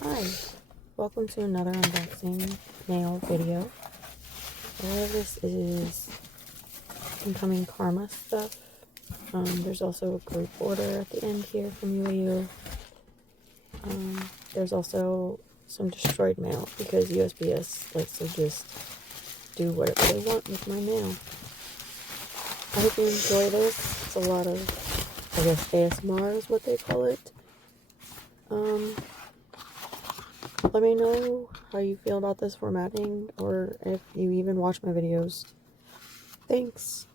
Hi, welcome to another unboxing mail video. A lot of this is incoming Karma stuff. There's also a group order at the end here from UAU. There's also some destroyed mail because USPS likes to just do whatever they want with my mail. I hope you enjoy this. It's a lot of, I guess, ASMR is what they call it. Let me know how you feel about this formatting, or if you even watch my videos. Thanks.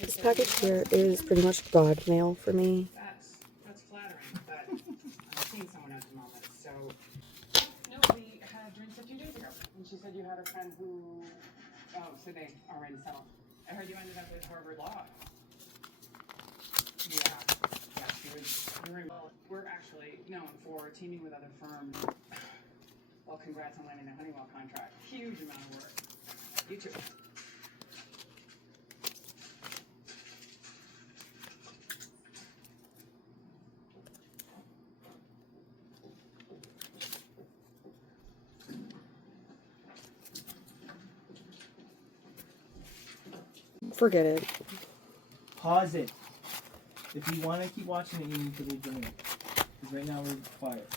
This package here is pretty much God mail for me. That's flattering, but I'm seeing someone at the moment. So, no, we had drinks a few days ago, and she said you had a friend who, so they already settled. I heard you ended up with Harvard Law. Yeah, she was very well. We're actually known for teaming with other firms. Well, congrats on landing the Honeywell contract. Huge amount of work. You too. Forget it. Pause it. If you want to keep watching it, you need to leave the room. Because right now we're quiet.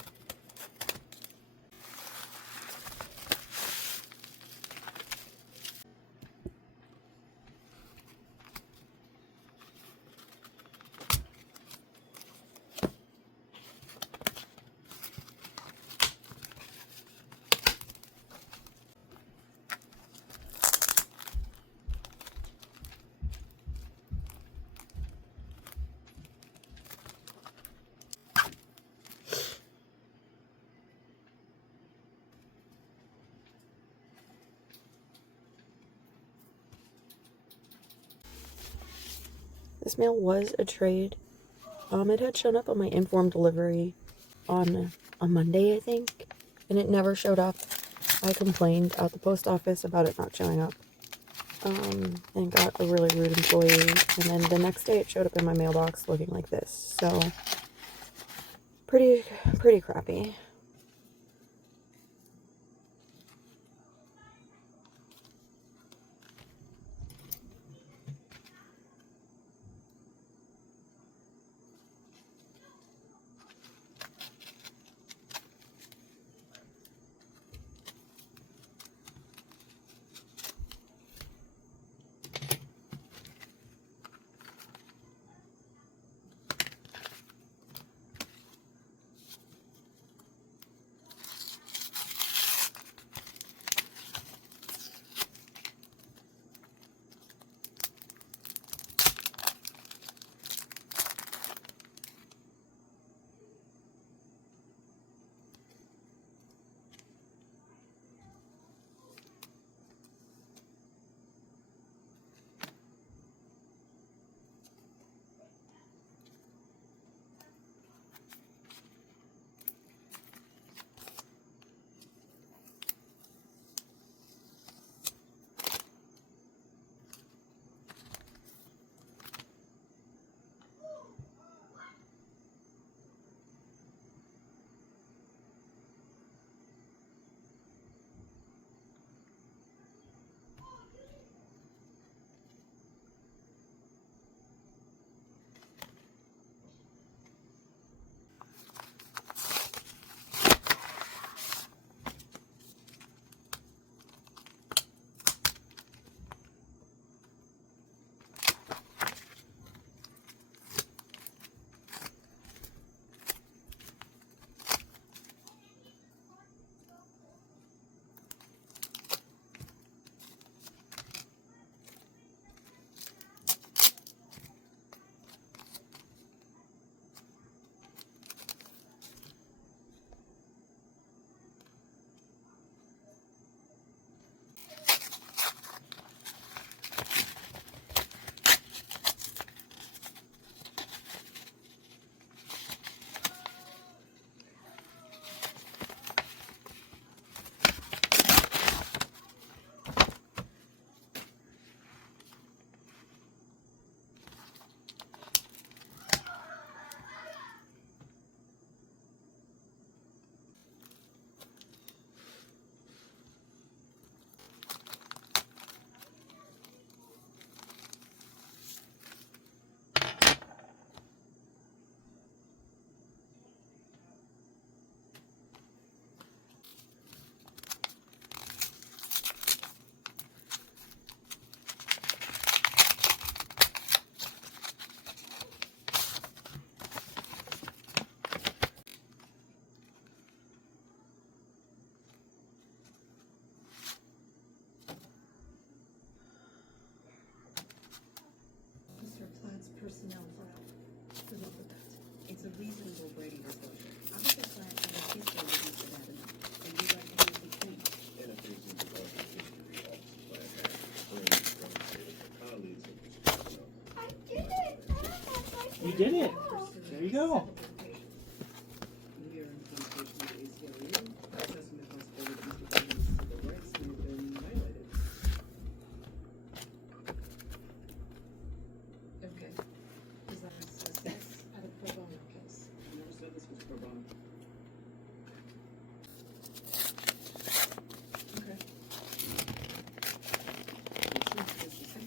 This mail was a trade. It had shown up on my informed delivery on a Monday, I think, and it never showed up. I complained at the post office about it not showing up, and got a really rude employee, and then the next day it showed up in my mailbox looking like this. So, pretty crappy. reasonable Brady disclosure. Officer Clark had a history with Mr. Davenant, and you like him as a team. In a business development history, Officer Platt had friends, associated with colleagues of Mr. Davenant. I did it! You did it. There you go. We are in conversation with the ACLU, assessing the possibility that Mr. Davenant's civil rights may have been violated. Okay. Does that assess this at a pro bono case? I never said this was pro bono. Okay. It seems to say.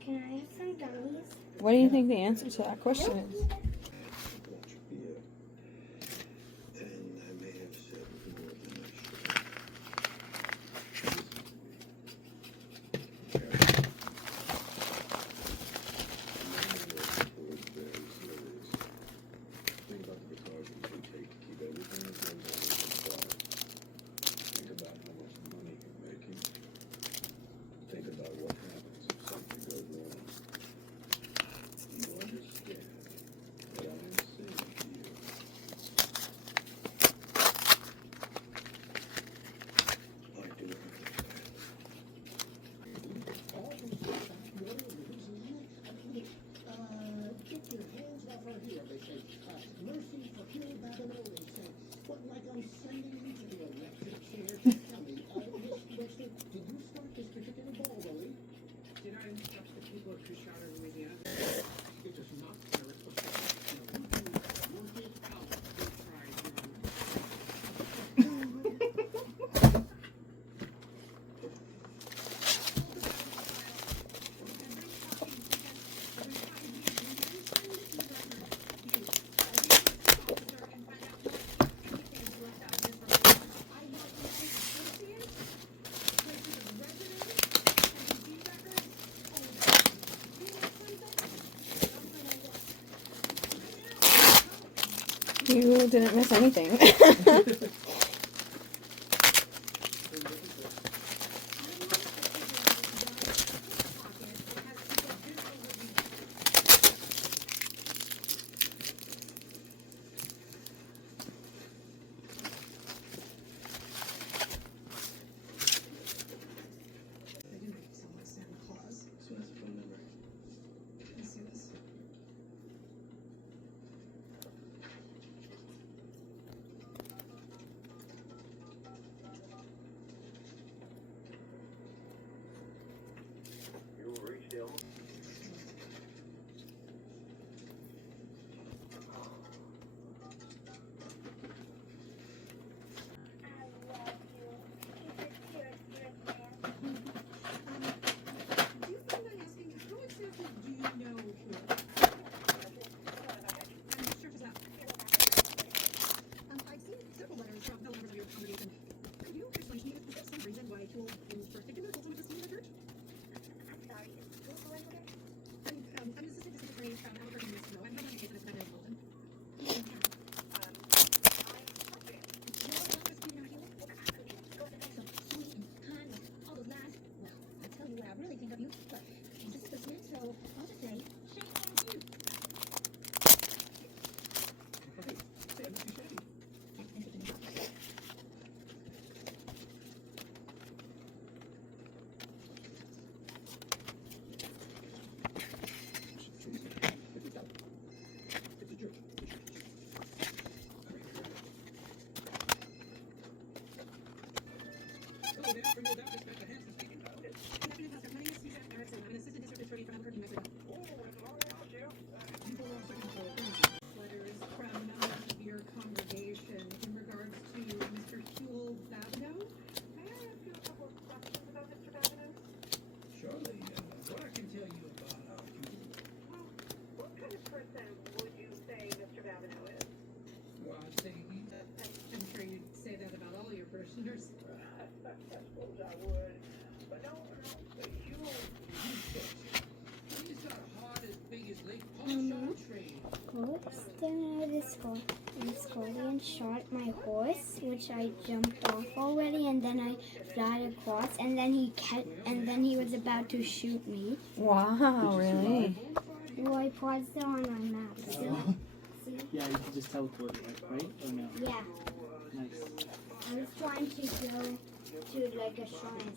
Can I have some gummies? What do you think the answer to that question is? Watch beer. And I may have said more than I should. Think about the precautions we take to keep everything that goes on in the quiet. Think about how much money you're making. Think about what happens if something goes wrong. You understand what I am saying to you. I do understand. Get your hands off her here, they say. Mercy for Hugh Babineau, they say. What, like I'm sending you to the electric chair? Tell me, Miss Webster, did you start this particular ball rolling? Did I instruct the people of Coushatta, Louisiana? It does not carry a no. Work it out. Good try, Your Honor. You didn't miss anything. They do make it sound like Santa Claus. So that's the phone number. Let's see this. You will reach the element. I love you. Keep it here, dear man. Do you mind my asking, how exactly do you know Hugh? I'm not sure if it's that. I've seen several letters from the members of your congregation. Could you explain to me, is there some reason why Hugh in particular holds so much esteem in the church? I'm sorry, is who going with it? I'm an assistant district attorney from Albuquerque, New Mexico. I'm not a case that's kind of involved in. I'm frustrated. You're not prosecuting our Hugh? Go to bed. So sweet and kind with all those lies. Well, I'll tell you what I really think of you, but this is Christmas, so I'll just say, shame on you. Right. Say, I'm too shady. Thank you, Denise. It's a joke. Hello there, from your Baptist Mr. Hanson speaking. Good afternoon, Pastor. My name is Susan Erickson. I'm an assistant district attorney from Albuquerque, New Mexico. You go on second floor. Letters from members of your congregation in regards to Mr. Huel Babineau. May I ask you a couple of questions about Mr. Babineau? Surely, what I can tell you about you. Well, what kind of person would you say Mr. Babineau is? Well, I'd say I'm sure you'd say that about all your parishioners. I suppose I would. The Scorpion shot my horse, which I jumped off already, and then I fly across, and then he was about to shoot me. Wow, really? Well, I paused it on my map. See? Yeah, you can just teleport, right? Or no? Yeah. Nice. I was trying to go to like a shrine.